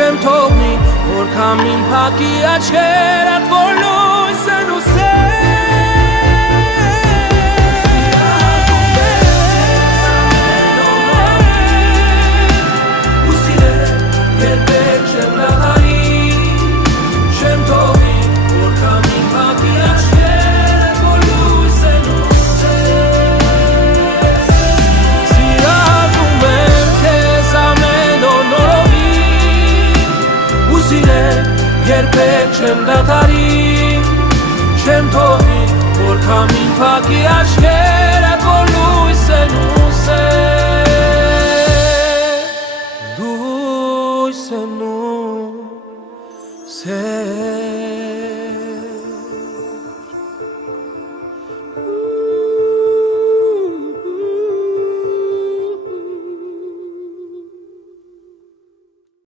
չեմ թողնի, որ քամին փակի աչքերդ, որ լույս են ուսել երբեք չեմ դադարի, չեմ թողնի, որ քամին փակի աչքերդ, որ լույս են ուսել, լույս են ուսել